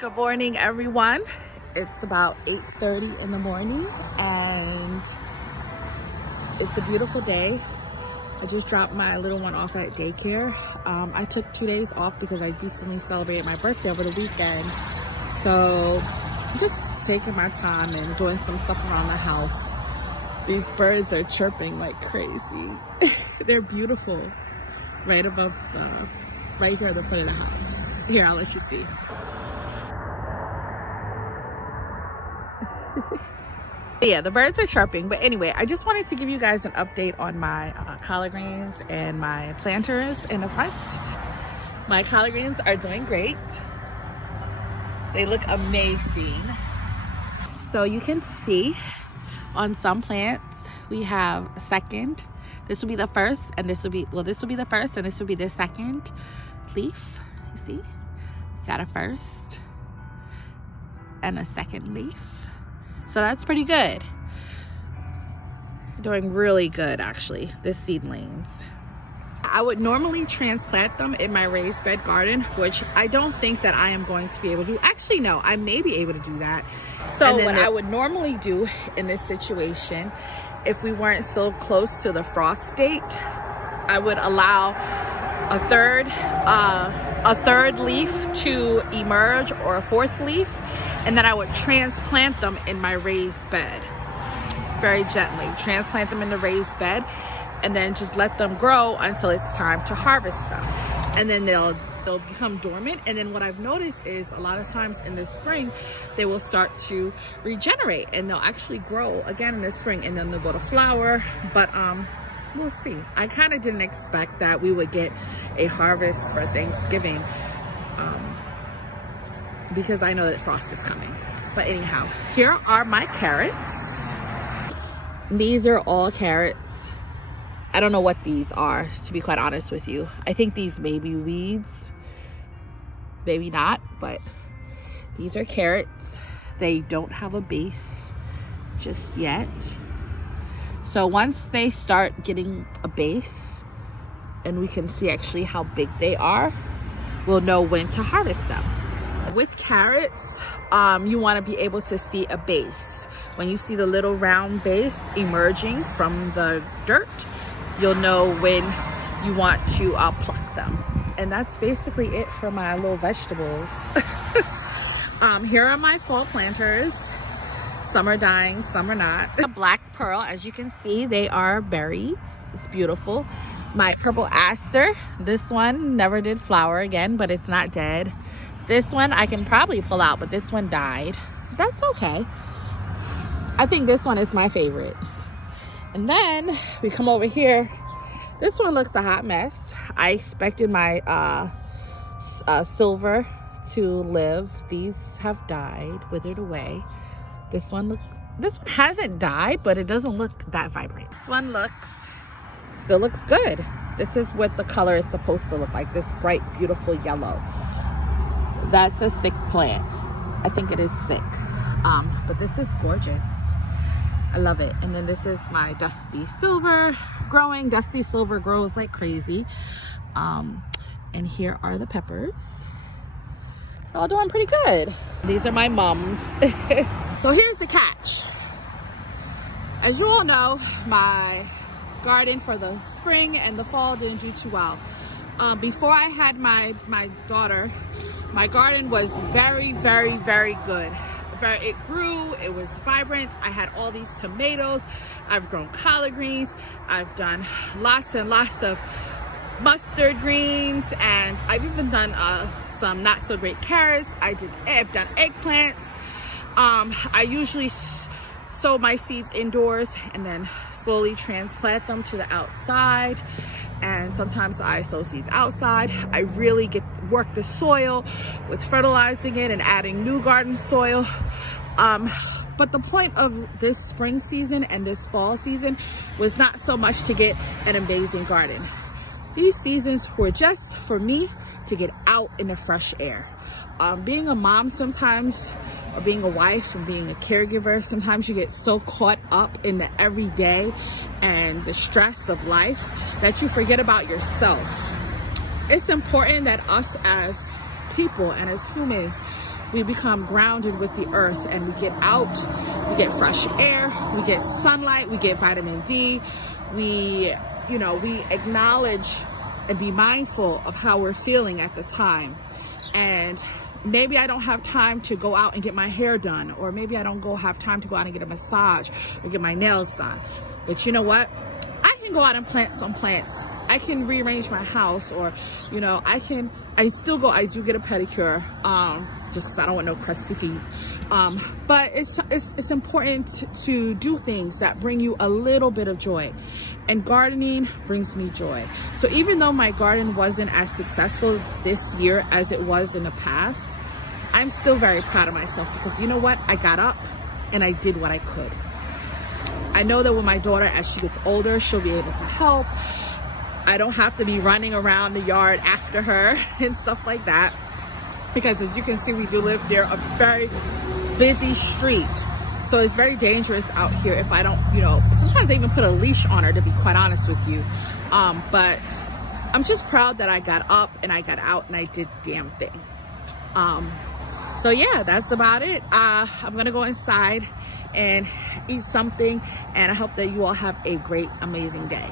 Good morning, everyone. It's about 8:30 in the morning and it's a beautiful day. I just dropped my little one off at daycare. I took 2 days off because I recently celebrated my birthday over the weekend. So just taking my time and doing some stuff around the house. These birds are chirping like crazy. They're beautiful. Right above right here at the foot of the house. Here, I'll let you see. Yeah, the birds are chirping, but anyway, I just wanted to give you guys an update on my collard greens and my planters in the front. My collard greens are doing great. They look amazing. So you can see on some plants we have a second. This will be the first, and this will be, well, this will be the first, and this will be the second leaf. You see? Got a first and a second leaf. So that's pretty good. Doing really good, actually, the seedlings. I would normally transplant them in my raised bed garden, which I don't think that I am going to be able to do. Actually, no, I may be able to do that. So what I would normally do in this situation, if we weren't so close to the frost date, I would allow a third leaf to emerge, or a fourth leaf, and then I would transplant them in my raised bed. Very gently transplant them in the raised bed and then just let them grow until it's time to harvest them. And then they'll become dormant. And then what I've noticed is a lot of times in the spring, they will start to regenerate and they'll actually grow again in the spring, and then they'll go to flower. But we'll see. I kind of didn't expect that we would get a harvest for Thanksgiving because I know that frost is coming. But anyhow, here are my carrots. These are all carrots. I don't know what these are, to be quite honest with you. I think these may be weeds, maybe not, but these are carrots. They don't have a base just yet. So once they start getting a base and we can see actually how big they are, we'll know when to harvest them. With carrots, you want to be able to see a base. When you see the little round base emerging from the dirt, you'll know when you want to pluck them. And that's basically it for my little vegetables. Here are my fall planters. Some are dying, some are not. The black pearl, as you can see, they are berries. It's beautiful. My purple aster, this one never did flower again, but it's not dead. This one I can probably pull out, but this one died. That's okay. I think this one is my favorite. And then we come over here. This one looks a hot mess. I expected my silver to live. These have died, withered away. This one hasn't died, but it doesn't look that vibrant. This one still looks good. This is what the color is supposed to look like, this bright, beautiful yellow. That's a sick plant. I think it is sick. But this is gorgeous. I love it. And then this is my dusty silver growing. Dusty silver grows like crazy. And here are the peppers. All doing pretty good. These are my mums. So here's the catch. As you all know, my garden for the spring and the fall didn't do too well. Before I had my daughter, my garden was very, very, very good. It grew, it was vibrant. I had all these tomatoes. I've grown collard greens. I've done lots and lots of mustard greens, and I've even done some not so great carrots. I've done eggplants. I usually sow my seeds indoors and then slowly transplant them to the outside. And sometimes I sow seeds outside. I really work the soil with fertilizing it and adding new garden soil. But the point of this spring season and this fall season was not so much to get an amazing garden. These seasons were just for me to get out in the fresh air. Being a mom sometimes, or being a wife and being a caregiver, sometimes you get so caught up in the everyday and the stress of life that you forget about yourself. It's important that us as people and as humans we become grounded with the earth, and we get out, we get fresh air, we get sunlight, we get vitamin D. We, you know, we acknowledge and be mindful of how we're feeling at the time. And maybe I don't have time to go out and get my hair done, or maybe I don't have time to go out and get a massage or get my nails done. But you know what? I can go out and plant some plants. I can rearrange my house, or, you know, I do get a pedicure, just because I don't want no crusty feet. But it's important to do things that bring you a little bit of joy. And gardening brings me joy. So even though my garden wasn't as successful this year as it was in the past, I'm still very proud of myself, because you know what? I got up and I did what I could. I know that with my daughter, as she gets older, she'll be able to help. I don't have to be running around the yard after her and stuff like that, because as you can see, we do live near a very busy street. So it's very dangerous out here if I don't, you know, sometimes I even put a leash on her, to be quite honest with you. But I'm just proud that I got up and I got out and I did the damn thing. So yeah, that's about it. I'm gonna go inside and eat something, and I hope that you all have a great, amazing day.